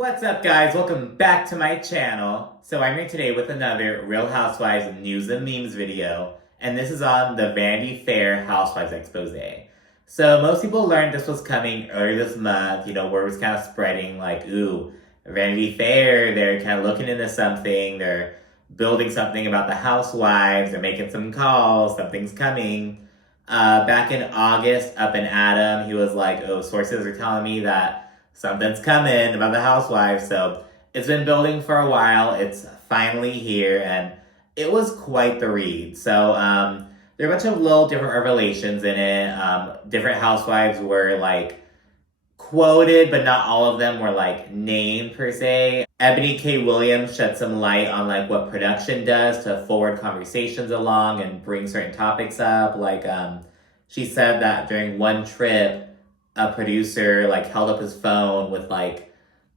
What's up, guys? Welcome back to my channel. So I'm here today with another Real Housewives news and memes video, and this is on the Vanity Fair Housewives Exposé. So most people learned this was coming earlier this month, word was kind of spreading like, ooh, Vanity Fair, they're kind of looking into something, they're building something about the housewives, they're making some calls, something's coming. Back in August, up in Adam, he was like, oh, sources are telling me that something's coming about the housewives. So it's been building for a while. It's finally here, and it was quite the read. So there are a bunch of little different revelations in it. Different housewives were like quoted, but not all of them were like named per se. Ebony K. Williams shed some light on like what production does to forward conversations along and bring certain topics up. Like she said that during one trip, a producer like held up his phone with like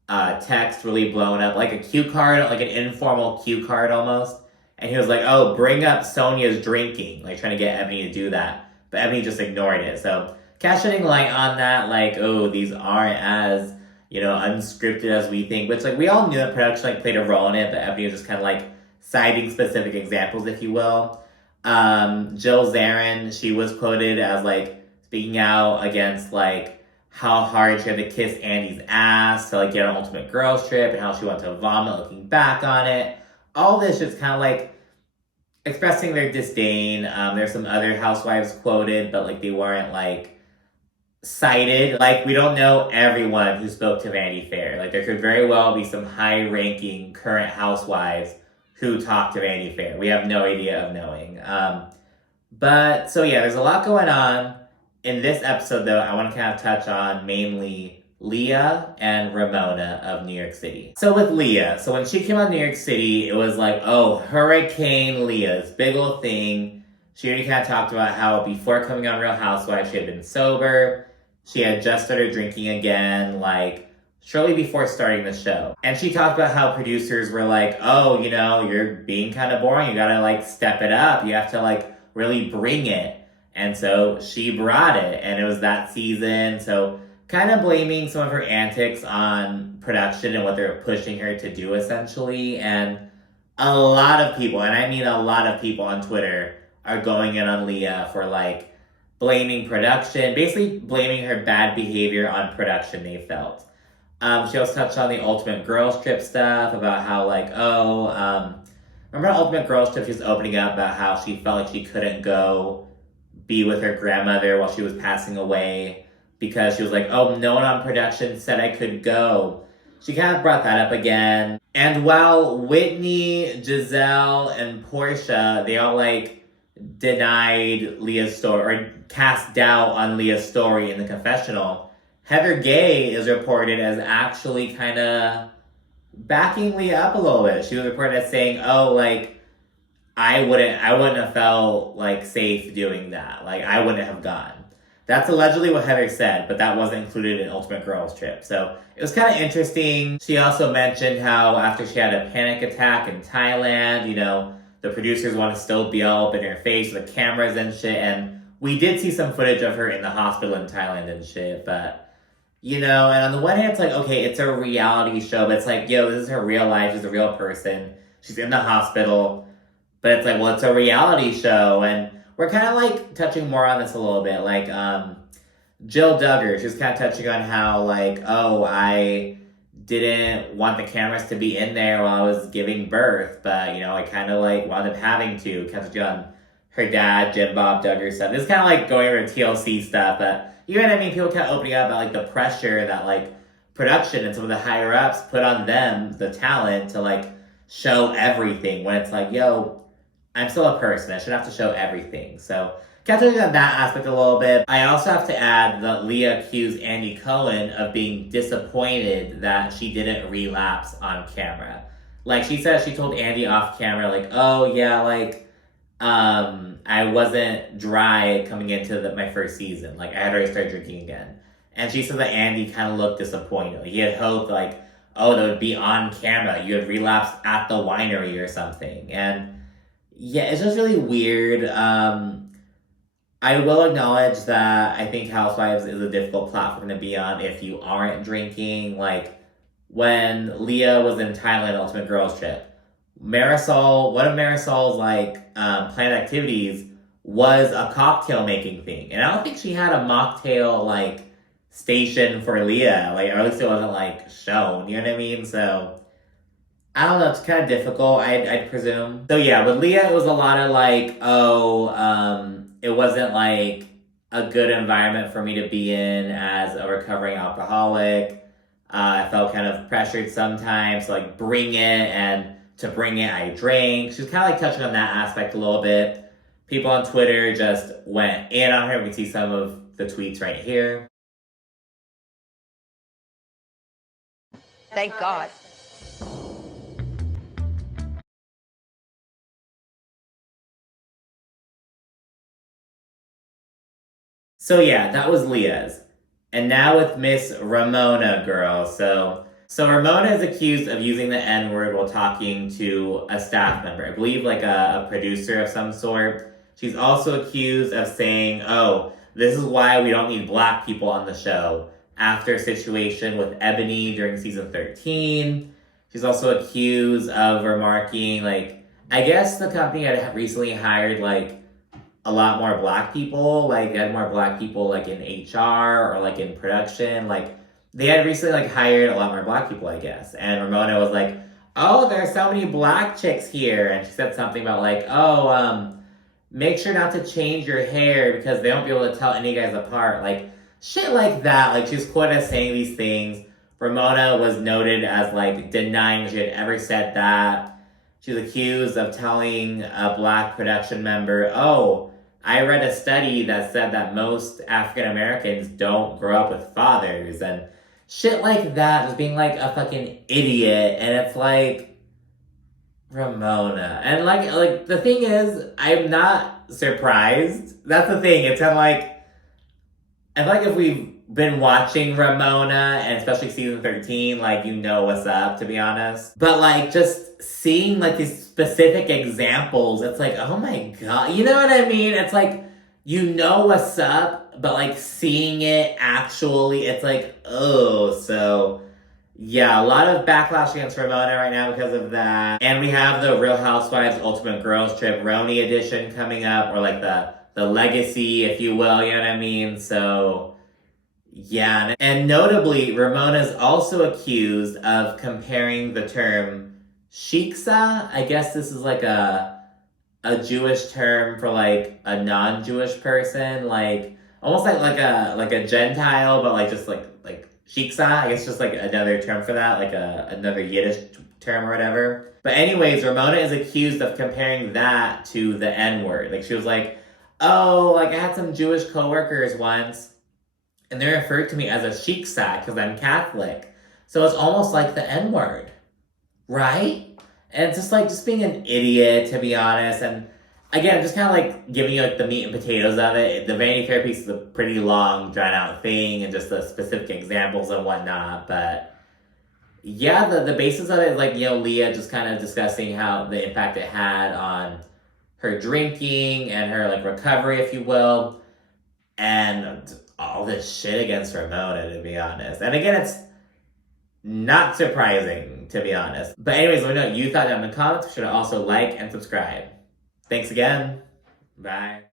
text really blown up, like a cue card, like an informal cue card almost. And he was like, oh, bring up Sonia's drinking, like trying to get Ebony to do that. But Ebony just ignored it. So shedding light on that, like, oh, these aren't as, unscripted as we think. Which like we all knew that production like played a role in it, but Ebony was just kind of like citing specific examples, if you will. Jill Zarin, she was quoted as like speaking out against like how hard she had to kiss Andy's ass to like get an ultimate girls trip and how she wanted to vomit looking back on it. All this just kind of like expressing their disdain. There's some other housewives quoted, but like they weren't like cited. Like we don't know everyone who spoke to Vanity Fair. Like there could very well be some high-ranking current housewives who talked to Vanity Fair. We have no idea of knowing. But so yeah, there's a lot going on. In this episode, though, I want to kind of touch on mainly Leah and Ramona of New York City. So with Leah, so when she came on New York City, it was like, oh, Hurricane Leah's big old thing. She already kind of talked about how before coming on Real Housewives, she had been sober. She had just started drinking again, like shortly before starting the show. And she talked about how producers were like, oh, you're being kind of boring. You gotta like step it up. You have to like really bring it. And so she brought it, and it was that season. So kind of blaming some of her antics on production and what they're pushing her to do, essentially. And a lot of people, and I mean a lot of people on Twitter, are going in on Leah for like blaming production, basically blaming her bad behavior on production, they felt. She also touched on the Ultimate Girls Trip stuff about how like, remember Ultimate Girls Trip, she was opening up about how she felt like she couldn't go be with her grandmother while she was passing away because she was like, oh, no one on production said I could go. She kind of brought that up again. And while Whitney, Giselle, and Portia, they all like denied Leah's story or cast doubt on Leah's story in the confessional, Heather Gay is reported as actually kind of backing Leah up a little bit. She was reported as saying, oh, like, I wouldn't have felt like safe doing that. Like I wouldn't have gone. That's allegedly what Heather said, but that wasn't included in Ultimate Girls Trip. So it was kind of interesting. She also mentioned how after she had a panic attack in Thailand, the producers want to still be all up in her face with the cameras and shit. And we did see some footage of her in the hospital in Thailand and shit. But, and on the one hand, it's like, okay, it's a reality show. But it's like, yo, this is her real life. She's a real person. She's in the hospital. But it's like, well, it's a reality show, and we're kind of like touching more on this a little bit. Like, Jill Duggar, she was kind of touching on how like, oh, I didn't want the cameras to be in there while I was giving birth, but I kind of like wound up having to. Kind of on her dad, Jim Bob Duggar stuff. This is kind of like going over TLC stuff, but you know what I mean? People kind of opening up about like the pressure that like production and some of the higher ups put on them, the talent, to like show everything when it's like, yo, I'm still a person. I shouldn't have to show everything. So, catching on that aspect a little bit. I also have to add that Leah accused Andy Cohen of being disappointed that she didn't relapse on camera. Like, she said she told Andy off camera, like, oh, yeah, like, I wasn't dry coming into my first season. Like, I had already started drinking again. And she said that Andy kind of looked disappointed. Like, he had hoped, like, oh, that would be on camera. You had relapsed at the winery or something. And yeah, it's just really weird. I will acknowledge that I think Housewives is a difficult platform to be on if you aren't drinking. Like, when Leah was in Thailand Ultimate Girls Trip. Marisol, one of Marisol's planned activities was a cocktail making thing. And I don't think she had a mocktail station for Leah, or at least it wasn't shown, you know what I mean? So I don't know, it's kind of difficult, I'd presume. So yeah, with Leah, it was a lot of it wasn't a good environment for me to be in as a recovering alcoholic. I felt kind of pressured sometimes to bring it, and to bring it, I drank. She was kind of touching on that aspect a little bit. People on Twitter just went in on her. We can see some of the tweets right here. Thank God. So yeah, that was Leah's. And now with Miss Ramona, girl. So Ramona is accused of using the N-word while talking to a staff member. I believe a producer of some sort. She's also accused of saying, oh, this is why we don't need black people on the show, after a situation with Ebony during season 13. She's also accused of remarking, I guess the company had recently hired, a lot more black people. They had more black people, in HR or, in production. They had recently, hired a lot more black people, I guess. And Ramona was like, oh, there's so many black chicks here. And she said something about, make sure not to change your hair because they won't be able to tell any guys apart. Shit like that. She was quoted as saying these things. Ramona was noted as, denying she had ever said that. She was accused of telling a black production member, oh, I read a study that said that most African Americans don't grow up with fathers, and shit like that, just being a fucking idiot. And it's Ramona. And the thing is, I'm not surprised. That's the thing. It's I feel if we've been watching Ramona, and especially season 13, you know what's up, to be honest. But just seeing these specific examples, it's oh my god, you know what I mean? It's you know what's up, but seeing it actually, it's oh. So yeah, a lot of backlash against Ramona right now because of that. And we have the Real Housewives Ultimate Girls Trip Roni edition coming up, or the legacy, if you will, you know what I mean? So yeah, and notably, Ramona's also accused of comparing the term shiksa. I guess this is a Jewish term for a non-Jewish person, almost like a Gentile, but just like shiksa. I guess just another term for that, another Yiddish term or whatever. But anyways, Ramona is accused of comparing that to the N-word. She was oh, I had some Jewish coworkers once, and they referred to me as a shiksa because I'm Catholic. So it's almost like the N-word, right? And it's just being an idiot, to be honest. And again, just kind of giving you the meat and potatoes of it. The Vanity Fair piece is a pretty long, drawn out thing, and just the specific examples and whatnot. But yeah, the basis of it is Leah just kind of discussing how the impact it had on her drinking and her recovery, if you will, and all this shit against Ramona, to be honest. And again, it's not surprising, to be honest. But anyways, let me know what you thought down in the comments. Be sure to also like and subscribe. Thanks again. Bye.